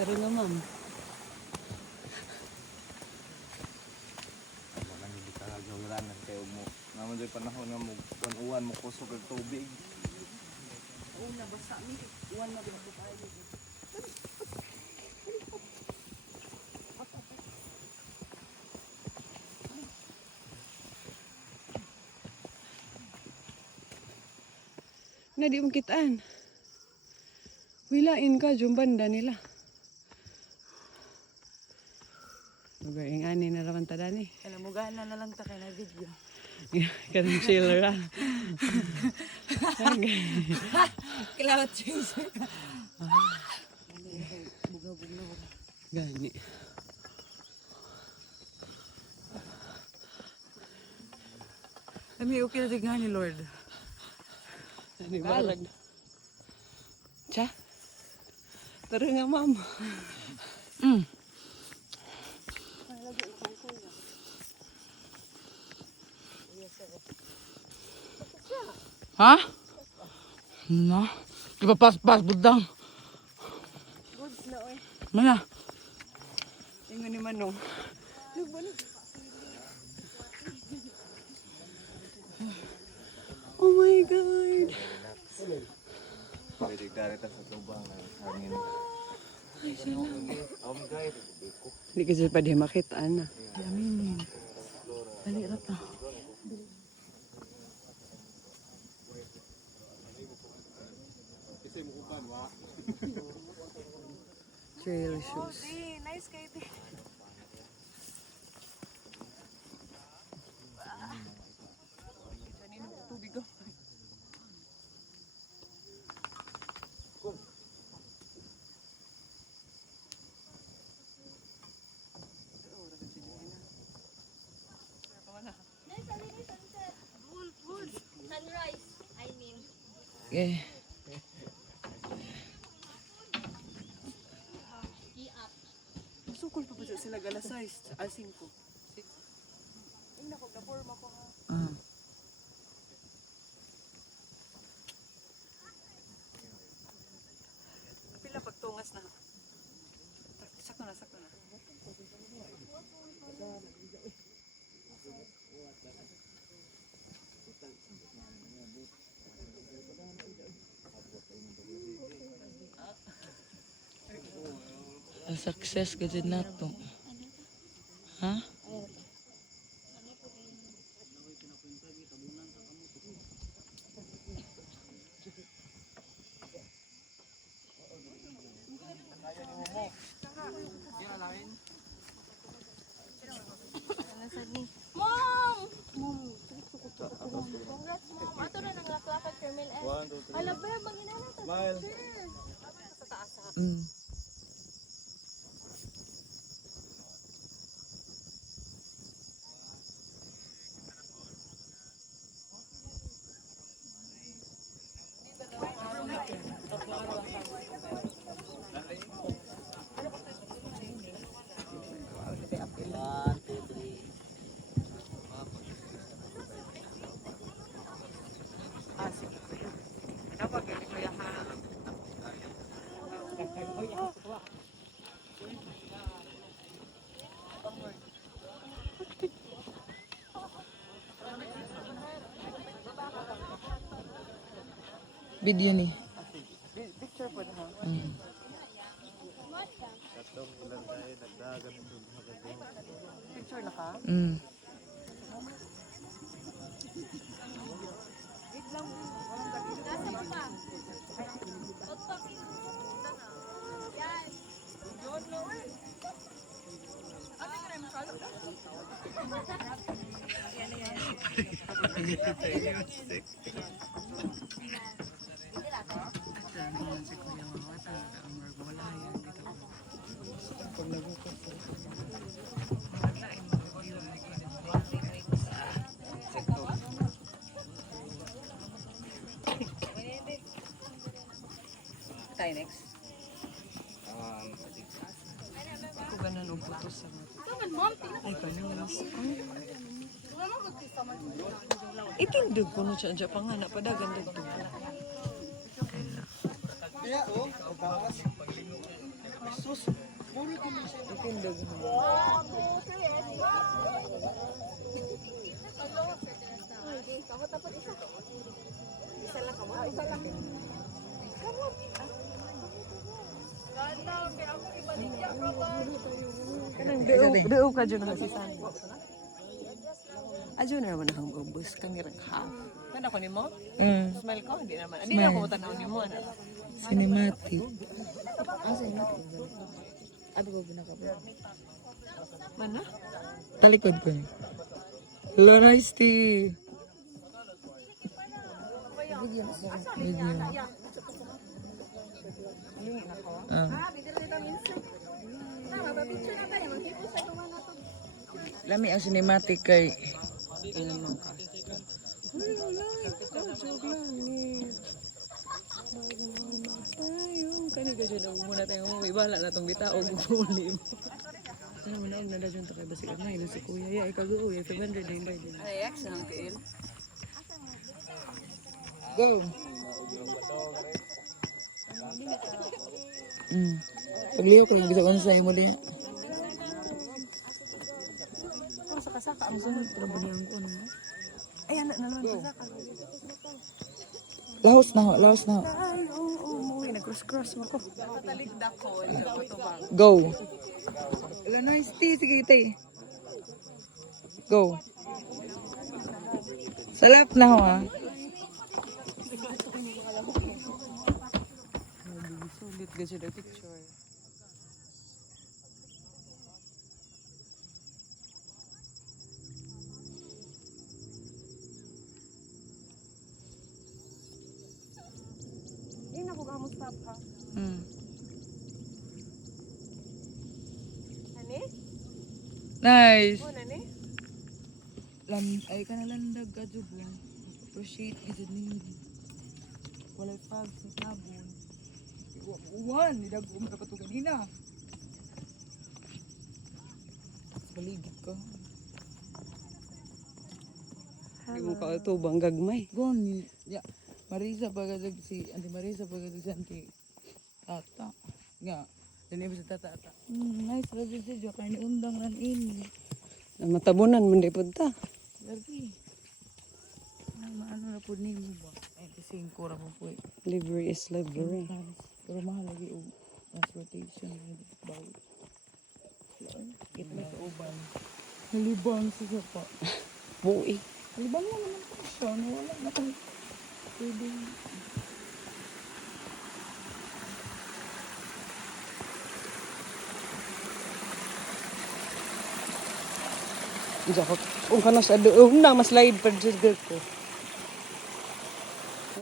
Pero nga ma'am. Nang hindi ka gawiranan kayo mo. Naman do'y panahon nga mo uwan mo kusog ang tubig. Una basta mi. Uwan na basta tayo. Na di mo kitaan. Wilain ka, yung banda nila. Mag-ingani na naman tada ni. Alam mo, gana na lang ta kay na video. Kanang chiller ah. Cloud chaser. Gani. Kami okay na nga ni Lord. Ano balag? Cha? Tara nga ma'am. Ha? Na? Di ba pas-pas budang? Goods na oy. Mana? Ingon ni Manong. Oh my God. Pwede darita sa tubang na hangin. Ay, salamat. Oh my God. Hindi kasi pa di makitaan na. Aminin. Dali rata. Trail shoes. Nice kayo din. Tubig ko. Sunrise, I mean. Okay. Sukol pa ba sila gala size? Asin ko. Tingnan ko, ka-form ako ha. Pila pagtungas na. Sakto na, sakto na. Success ka dyan na to. Ha? Mom! Congrats, Mom. Ato na nanglaklakad, Carmel. 1, 2, 3. Alam ba, manginana to. Smile. Sa taas, ha? Video ni. Picture po na ha. Picture na ka? Nasa pa pa. Yan. Tayo next. Ako ganun og Ay, kanus. Itindog ko no siya pa nga napadagan dito. Iya, oh. Pagkakas. Sus. Puro kami siya. Itindog. Kamu dapat isa. Isa lang kamu. Isa lang. Kanang deo ka dyan nga si Sani. Adyo na naman akong ubus. Kang irang half. Kanda ko ni mo? Smile ko? Hindi naman. Hindi na ako tanaw ni mo. Cinematic. Mana? Talikod ko. Hello, nice tea. Video. Lami ang cinematic kay Kani ka dyan, muna tayong umuwi. Bahala na itong bitaog. Huli mo. Ano mo na, nada dyan takay basikat na. Ilo si kuya. Ya, ikaw go. Ya, 500 na yung bayad. Ay, ex ang kail. go. Pagliho ko lang bisa kung sa'yo mo din. Puro sa kasaka. Ang Saan nagtrabahan ko na? ay, anak na naman kasaka. Lahos na ho, lahos na ho. Ay, oo, umuwi. Nag-cross-cross mo ko. Nakataligda ko. Diyan ko ito bang. Go. Hello, nice tea. Sige, tay. Go. Sa left na ho, ha. Sulit ka siya na picture. Hindi na ko kamusta pa. Nani? Nice. Oh, nani? Ay ka na landag ka, Jubo. Appreciate ka dyan ni. Walay pag sa sabon. Uwan, nidag ko mga pato kanina. Baligid ka. Hindi mo ka ito bang gagmay. Goni. Ya. Marisa pagkadag si Auntie Marisa pagkadag si Auntie Tata. Nga. Dali ba si Tata? Nice. Rabi siya. Diyo kain undang ran ini. Matabunan mo di punta. Lagi. Ano na po ni mo ba? Ay, kasi yung kura mo po eh. Livery is livery. Pero mahal lagi o transportation. Bawal. Kita na sa uban. Halibang siya pa. Buwi. Halibang mo naman po siya. Wala na kang pwedeng. Kung ka na sa doon na, mas live pa dyan ko.